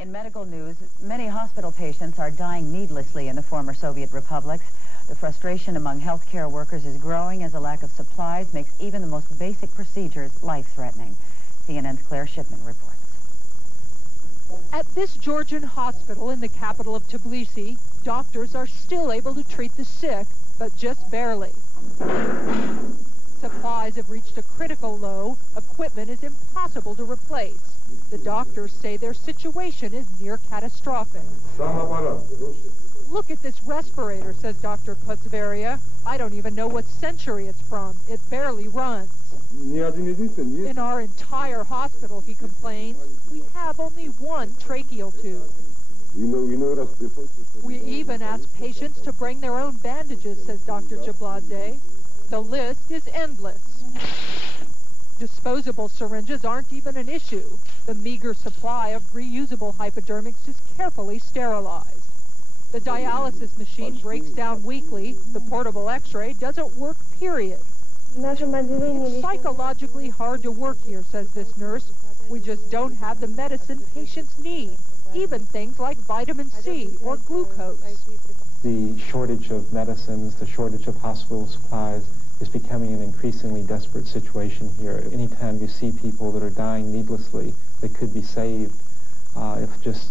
In medical news, many hospital patients are dying needlessly in the former Soviet republics. The frustration among healthcare workers is growing as a lack of supplies makes even the most basic procedures life-threatening. CNN's Claire Shipman reports. At this Georgian hospital in the capital of Tbilisi, doctors are still able to treat the sick, but just barely. Supplies have reached a critical low. Equipment is impossible to replace. The doctors say their situation is near catastrophic. Look at this respirator, says Dr. Potsveria. I don't even know what century it's from. It barely runs. In our entire hospital, he complains, we have only one tracheal tube. We even ask patients to bring their own bandages, says Dr. Jablase. The list is endless. Disposable syringes aren't even an issue. The meager supply of reusable hypodermics is carefully sterilized. The dialysis machine breaks down weekly. The portable x-ray doesn't work, period. It's psychologically hard to work here, says this nurse. We just don't have the medicine patients need, even things like vitamin C or glucose. The shortage of medicines, the shortage of hospital supplies is becoming an increasingly desperate situation here. Anytime you see people that are dying needlessly that could be saved, if just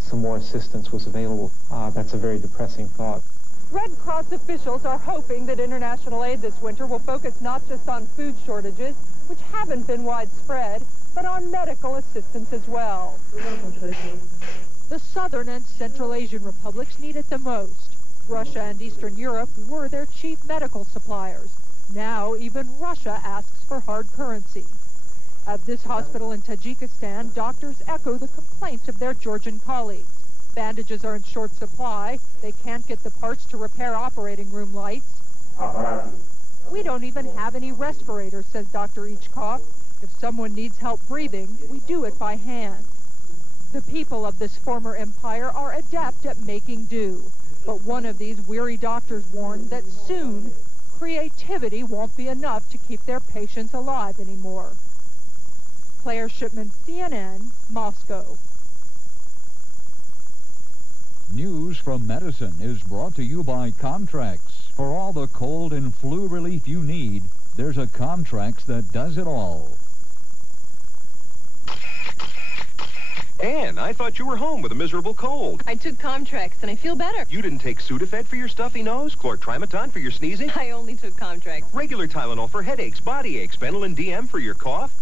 some more assistance was available, that's a very depressing thought. Red Cross officials are hoping that international aid this winter will focus not just on food shortages, which haven't been widespread, but on medical assistance as well. The southern and Central Asian republics need it the most. Russia and Eastern Europe were their chief medical suppliers. Now even Russia asks for hard currency. At this hospital in Tajikistan, doctors echo the complaints of their Georgian colleagues. Bandages are in short supply. They can't get the parts to repair operating room lights. We don't even have any respirators, says Dr. Ichkov. If someone needs help breathing, we do it by hand. The people of this former empire are adept at making do. But one of these weary doctors warned that soon, creativity won't be enough to keep their patients alive anymore. Claire Shipman, CNN, Moscow. News from Medicine is brought to you by Comtrex. For all the cold and flu relief you need, there's a Comtrex that does it all. Ann, I thought you were home with a miserable cold. I took Comtrex and I feel better. You didn't take Sudafed for your stuffy nose? Chlortrimeton for your sneezing? I only took Comtrex. Regular Tylenol for headaches, body aches, Benylin DM for your cough?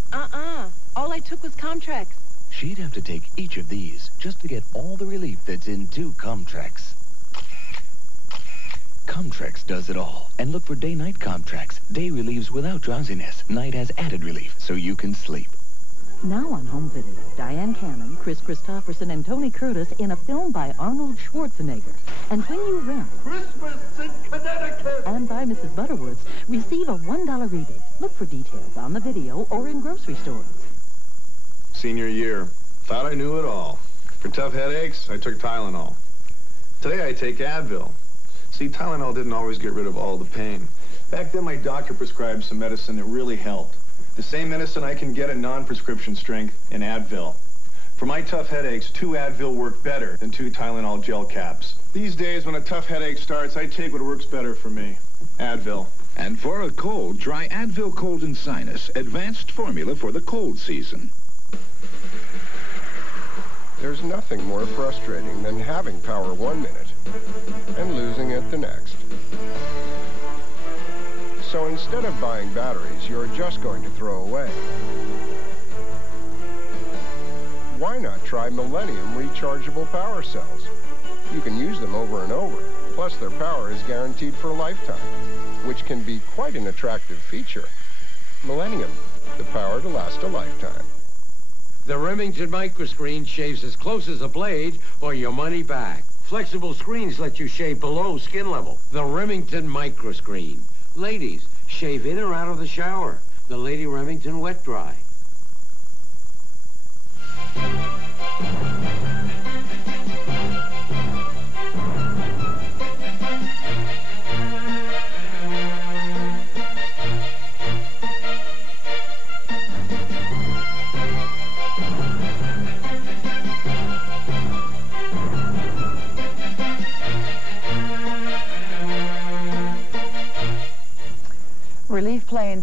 All I took was Comtrex. She'd have to take each of these just to get all the relief that's in 2 Comtrex. Comtrex does it all. And look for day-night Comtrex. Day relieves without drowsiness. Night has added relief so you can sleep. Now on home video, Diane Cannon, Chris Christopherson, and Tony Curtis in a film by Arnold Schwarzenegger. And when you rent Christmas in Connecticut and by Mrs. Butterworth, receive a $1 rebate. Look for details on the video or in grocery stores. Senior year. Thought I knew it all. For tough headaches, I took Tylenol. Today I take Advil. See, Tylenol didn't always get rid of all the pain. Back then my doctor prescribed some medicine that really helped. The same medicine I can get in non-prescription strength in Advil. For my tough headaches, 2 Advil work better than 2 Tylenol gel caps. These days, when a tough headache starts, I take what works better for me. Advil. And for a cold, try Advil Cold and Sinus, advanced formula for the cold season. There's nothing more frustrating than having power 1 minute and losing it the next. So instead of buying batteries you're just going to throw away, why not try Millennium rechargeable power cells? You can use them over and over, plus their power is guaranteed for a lifetime, which can be quite an attractive feature. Millennium, the power to last a lifetime. The Remington microscreen shaves as close as a blade or your money back. Flexible screens let you shave below skin level. The Remington microscreen. Ladies, shave in or out of the shower. The Lady Remington Wet Dry.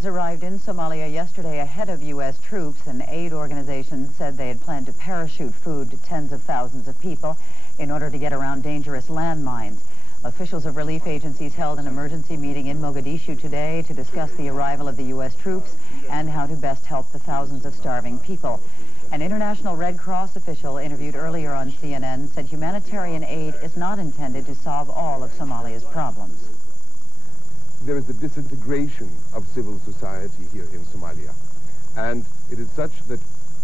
arrived in Somalia yesterday ahead of U.S. troops, and aid organizations said they had planned to parachute food to tens of thousands of people in order to get around dangerous landmines. Officials of relief agencies held an emergency meeting in Mogadishu today to discuss the arrival of the U.S. troops and how to best help the thousands of starving people. An International Red Cross official interviewed earlier on CNN said humanitarian aid is not intended to solve all of Somalia's problems. There is a disintegration of civil society here in Somalia, and it is such that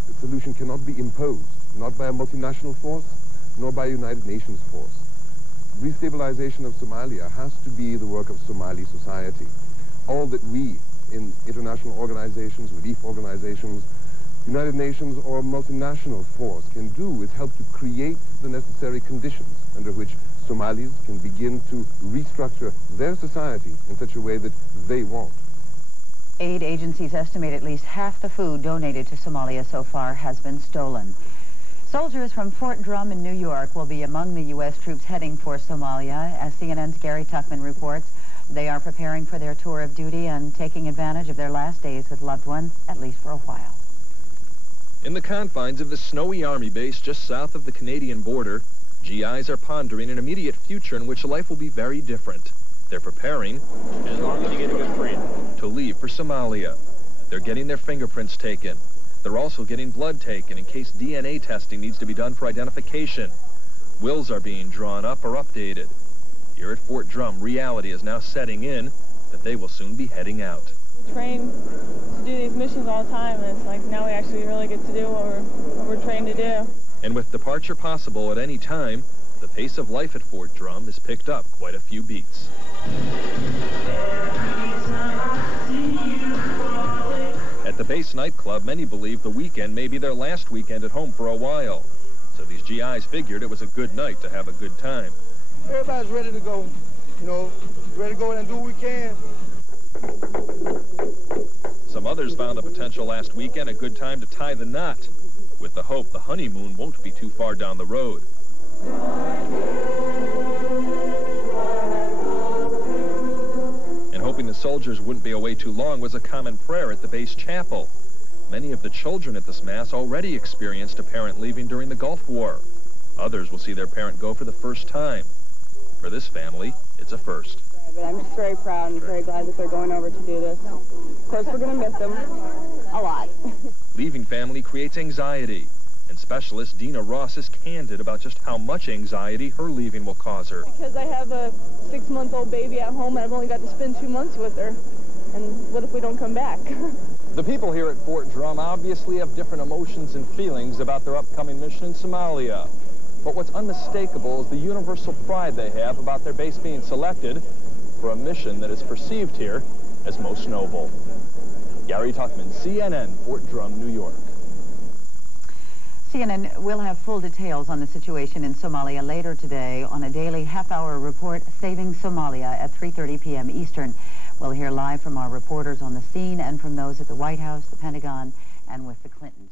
the solution cannot be imposed, not by a multinational force, nor by a United Nations force. Restabilization of Somalia has to be the work of Somali society. All that we in international organizations, relief organizations, United Nations or multinational force can do is help to create the necessary conditions under which Somalis can begin to restructure their society in such a way that they want. Aid agencies estimate at least half the food donated to Somalia so far has been stolen. Soldiers from Fort Drum in New York will be among the U.S. troops heading for Somalia. As CNN's Gary Tuckman reports, they are preparing for their tour of duty and taking advantage of their last days with loved ones, at least for a while. In the confines of the snowy army base just south of the Canadian border, GIs are pondering an immediate future in which life will be very different. They're preparing, as long as you get a good friend, to leave for Somalia. They're getting their fingerprints taken. They're also getting blood taken in case DNA testing needs to be done for identification. Wills are being drawn up or updated. Here at Fort Drum, reality is now setting in that they will soon be heading out. We train to do these missions all the time, and it's like now we actually really get to do what we're trained to do. And with departure possible at any time, the pace of life at Fort Drum has picked up quite a few beats. At the base nightclub, many believe the weekend may be their last weekend at home for a while. So these GIs figured it was a good night to have a good time. Everybody's ready to go, ready to go and do what we can. Some others found the potential last weekend a good time to tie the knot, with the hope the honeymoon won't be too far down the road. And hoping the soldiers wouldn't be away too long was a common prayer at the base chapel. Many of the children at this mass already experienced a parent leaving during the Gulf War. Others will see their parent go for the first time. For this family, it's a first. But I'm just very proud and very glad that they're going over to do this. Of course, we're going to miss them a lot. Leaving family creates anxiety, and specialist Dina Ross is candid about just how much anxiety her leaving will cause her. Because I have a 6-month-old baby at home, and I've only got to spend 2 months with her. And what if we don't come back? The people here at Fort Drum obviously have different emotions and feelings about their upcoming mission in Somalia. But what's unmistakable is the universal pride they have about their base being selected for a mission that is perceived here as most noble. Gary Tuckman, CNN, Fort Drum, New York. CNN will have full details on the situation in Somalia later today on a daily half-hour report, Saving Somalia, at 3:30 p.m. Eastern. We'll hear live from our reporters on the scene and from those at the White House, the Pentagon, and with the Clintons.